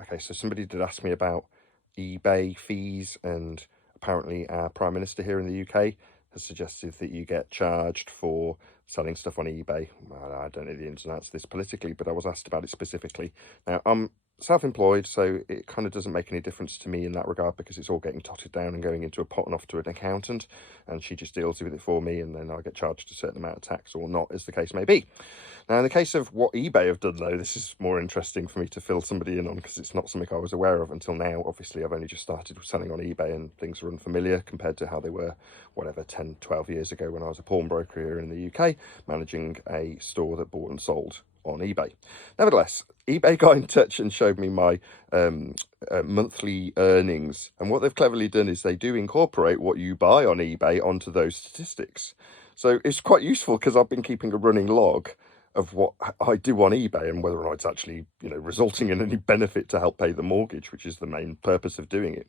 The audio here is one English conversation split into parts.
Okay, so somebody did ask me about eBay fees, and apparently our Prime Minister here in the UK has suggested that you get charged for selling stuff on eBay. Well, I don't know the ins and outs of this politically, but I was asked about it specifically. Now, I'm self-employed, so it kind of doesn't make any difference to me in that regard because it's all getting totted down and going into a pot and off to an accountant, and she just deals with it for me, and then I get charged a certain amount of tax or not, as the case may be. Now, in the case of what eBay have done, though, this is more interesting for me to fill somebody in on because it's not something I was aware of until now. Obviously, I've only just started selling on eBay and things are unfamiliar compared to how they were, whatever, 10, 12 years ago when I was a pawnbroker here in the UK, managing a store that bought and sold on eBay. Nevertheless, eBay got in touch and showed me my monthly earnings. And what they've cleverly done is they do incorporate what you buy on eBay onto those statistics. So it's quite useful because I've been keeping a running log of what I do on eBay and whether or not it's actually, resulting in any benefit to help pay the mortgage, which is the main purpose of doing it.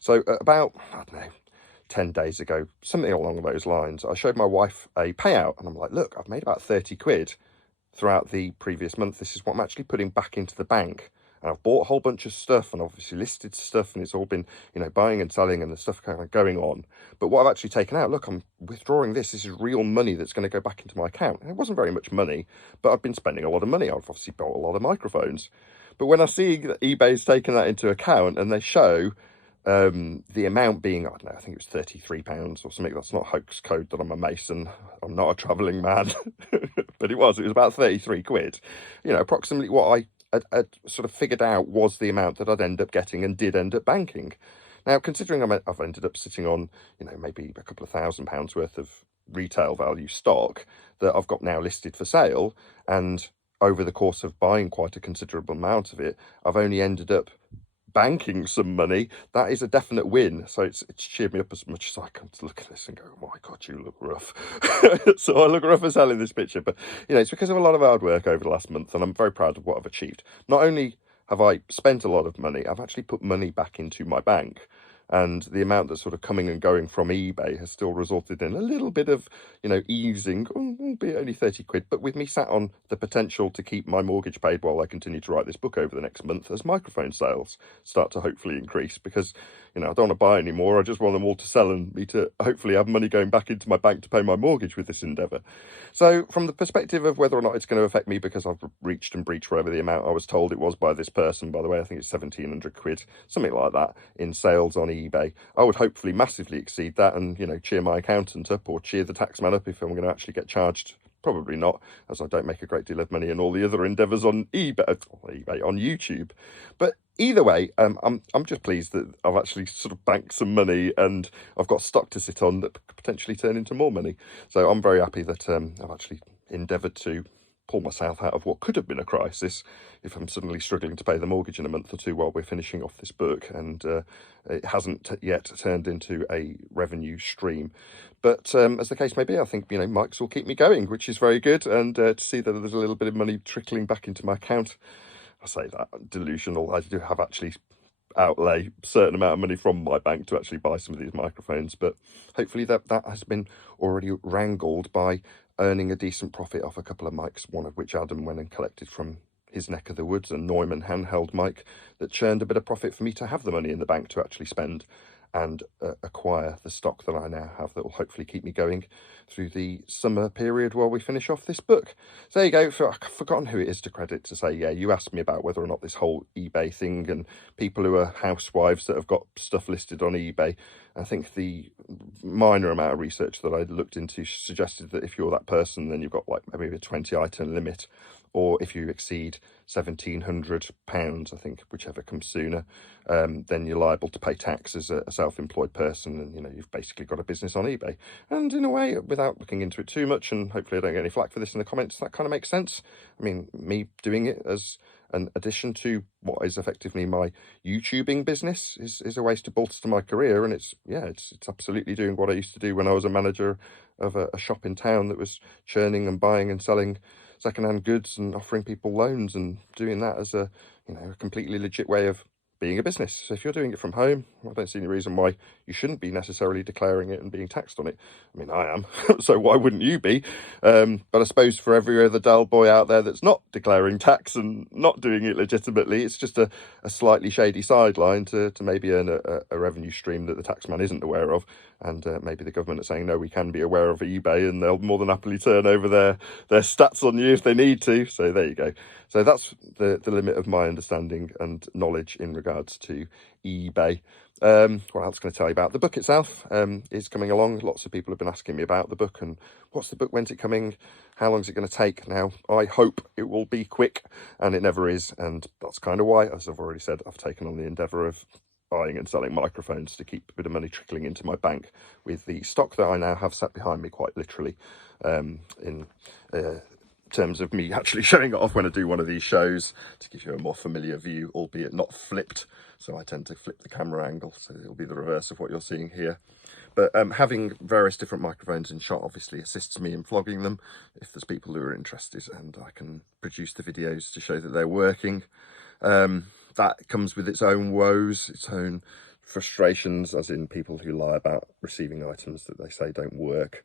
So about, I don't know, 10 days ago, something along those lines, I showed my wife a payout and I'm like, look, I've made about 30 quid throughout the previous month. This is what I'm actually putting back into the bank. And I've bought a whole bunch of stuff and obviously listed stuff, and it's all been, buying and selling and the stuff kind of going on. But what I've actually taken out, look, I'm withdrawing this. This is real money that's going to go back into my account. And it wasn't very much money, but I've been spending a lot of money. I've obviously bought a lot of microphones. But when I see that eBay's taken that into account and they show the amount being, I don't know, I think it was £33 or something. That's not hoax code that I'm a mason. I'm not a travelling man, but it was about 33 quid. Approximately what I sort of figured out was the amount that I'd end up getting and did end up banking. Now, considering I've ended up sitting on, maybe a couple of £1,000 worth of retail value stock that I've got now listed for sale, and over the course of buying quite a considerable amount of it, I've only ended up banking some money. That is a definite win. So it's cheered me up as much as I can to look at this and go, oh my God, you look rough. So I look rough as hell in this picture, but it's because of a lot of hard work over the last month, and I'm very proud of what I've achieved. Not only have I spent a lot of money, I've actually put money back into my bank. And the amount that's sort of coming and going from eBay has still resulted in a little bit of, easing, albeit only 30 quid. But with me sat on the potential to keep my mortgage paid while I continue to write this book over the next month as microphone sales start to hopefully increase, because, I don't want to buy anymore. I just want them all to sell and me to hopefully have money going back into my bank to pay my mortgage with this endeavour. So from the perspective of whether or not it's going to affect me because I've reached and breached whatever the amount I was told it was by this person, by the way, I think it's 1,700 quid, something like that, in sales on eBay, I would hopefully massively exceed that and, cheer my accountant up or cheer the taxman up if I'm going to actually get charged. Probably not, as I don't make a great deal of money in all the other endeavours on eBay, on YouTube. But either way, I'm just pleased that I've actually sort of banked some money and I've got stock to sit on that could potentially turn into more money. So I'm very happy that I've actually endeavoured to pull myself out of what could have been a crisis if I'm suddenly struggling to pay the mortgage in a month or two while we're finishing off this book, and it hasn't yet turned into a revenue stream. But as the case may be, I think, Mike's will keep me going, which is very good, and to see that there's a little bit of money trickling back into my account, I say that delusional. I do have actually outlay a certain amount of money from my bank to actually buy some of these microphones, but hopefully that has been already wrangled by earning a decent profit off a couple of mics, one of which Adam went and collected from his neck of the woods, a Neumann handheld mic that churned a bit of profit for me to have the money in the bank to actually spend and acquire the stock that I now have that will hopefully keep me going through the summer period while we finish off this book. So there you go. I've forgotten who it is to credit to say, yeah, you asked me about whether or not this whole eBay thing and people who are housewives that have got stuff listed on eBay. I think the minor amount of research that I looked into suggested that if you're that person, then you've got like maybe a 20 item limit, or if you exceed £1,700, I think, whichever comes sooner, then you're liable to pay tax as a self-employed person, and you've basically got a business on eBay. And in a way, without looking into it too much, and hopefully I don't get any flack for this in the comments, that kind of makes sense. I mean, me doing it as an addition to what is effectively my YouTubing business is a way to bolster my career, and it's absolutely doing what I used to do when I was a manager of a shop in town that was churning and buying and selling secondhand goods and offering people loans, and doing that as a completely legit way of being a business. So if you're doing it from home, I don't see any reason why you shouldn't be necessarily declaring it and being taxed on it. I mean, I am, so why wouldn't you be? But I suppose for every other dull boy out there that's not declaring tax and not doing it legitimately, it's just a slightly shady sideline to maybe earn a revenue stream that the taxman isn't aware of. And maybe the government are saying, no, we can be aware of eBay, and they'll more than happily turn over their stats on you if they need to. So there you go. So that's the limit of my understanding and knowledge in regards to eBay. What else can I tell you about? The book itself is coming along. Lots of people have been asking me about the book and what's the book, when's it coming, how long is it going to take? Now, I hope it will be quick, and it never is, and that's kind of why, as I've already said, I've taken on the endeavour of buying and selling microphones to keep a bit of money trickling into my bank with the stock that I now have sat behind me, quite literally, in terms of me actually showing it off when I do one of these shows to give you a more familiar view, albeit not flipped. So I tend to flip the camera angle, so it'll be the reverse of what you're seeing here. But having various different microphones in shot obviously assists me in vlogging them if there's people who are interested, and I can produce the videos to show that they're working. That comes with its own woes, its own frustrations, as in people who lie about receiving items that they say don't work.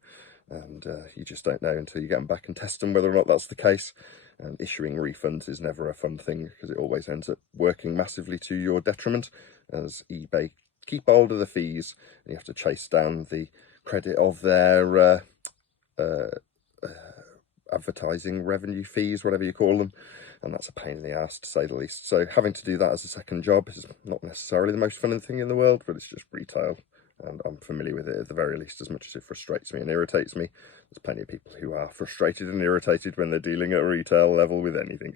And you just don't know until you get them back and test them whether or not that's the case. And issuing refunds is never a fun thing because it always ends up working massively to your detriment, as eBay keep hold of the fees and you have to chase down the credit of their advertising revenue fees, whatever you call them, and that's a pain in the ass to say the least. So having to do that as a second job is not necessarily the most fun thing in the world, but it's just retail, and I'm familiar with it at the very least, as much as it frustrates me and irritates me. There's plenty of people who are frustrated and irritated when they're dealing at a retail level with anything.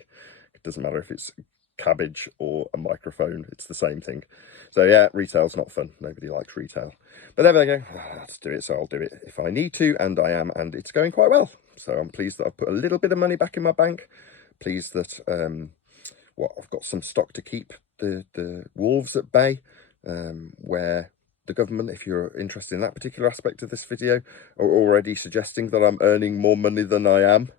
It doesn't matter if it's cabbage or a microphone, it's the same thing. So yeah, retail's not fun. Nobody likes retail. But there we go. Let's do it, so I'll do it if I need to, and I am, and it's going quite well. So I'm pleased that I've put a little bit of money back in my bank. Pleased that I've got some stock to keep the wolves at bay, where the government, if you're interested in that particular aspect of this video, are already suggesting that I'm earning more money than I am.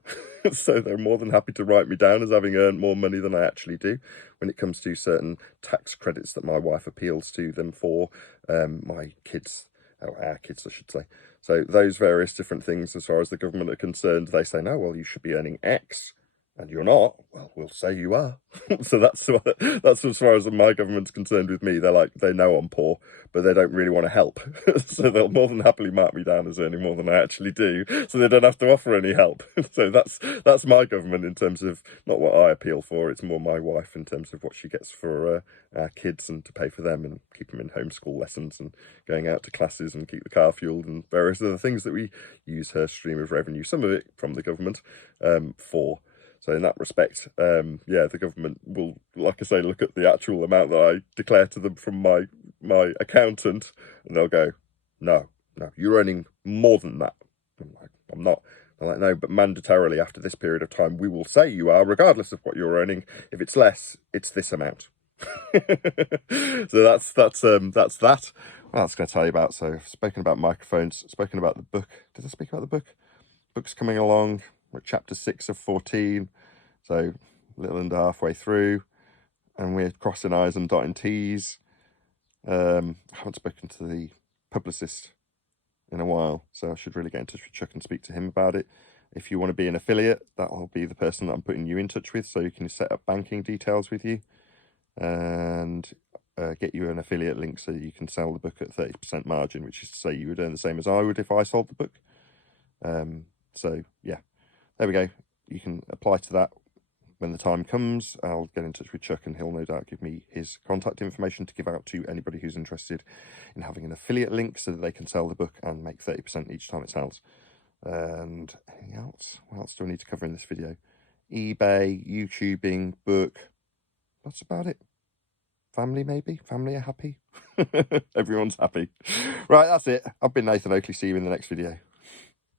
So they're more than happy to write me down as having earned more money than I actually do when it comes to certain tax credits that my wife appeals to them for, my kids, or our kids I should say. So those various different things, as far as the government are concerned, they say, no, well, you should be earning X, and you're not. Well, we'll say you are. So that's as far as my government's concerned with me. They're like, they know I'm poor, but they don't really want to help. So they'll more than happily mark me down as earning more than I actually do, so they don't have to offer any help. So that's my government in terms of not what I appeal for. It's more my wife in terms of what she gets for our kids, and to pay for them and keep them in homeschool lessons and going out to classes and keep the car fueled and various other things that we use her stream of revenue, some of it from the government, for. So in that respect, yeah, the government will, like I say, look at the actual amount that I declare to them from my accountant, and they'll go, no, you're earning more than that. I'm like, I'm not. They're like, no, but mandatorily after this period of time, we will say you are, regardless of what you're earning. If it's less, it's this amount. So that's that. Well, that's going to tell you about. So I've spoken about microphones, spoken about the book. Did I speak about the book? Book's coming along. We're at chapter 6 of 14, so a little under halfway through, and we're crossing I's and dotting T's. I haven't spoken to the publicist in a while, so I should really get in touch with Chuck and speak to him about it. If you want to be an affiliate, that'll be the person that I'm putting you in touch with, so you can set up banking details with you and get you an affiliate link so you can sell the book at 30% margin, which is to say you would earn the same as I would if I sold the book. So yeah, there we go. You can apply to that when the time comes. I'll get in touch with Chuck and he'll no doubt give me his contact information to give out to anybody who's interested in having an affiliate link so that they can sell the book and make 30% each time it sells. And anything else? What else do I need to cover in this video? eBay, YouTubing, book. That's about it. Family, maybe? Family are happy? Everyone's happy. Right, that's it. I've been Nathan Oakley. See you in the next video.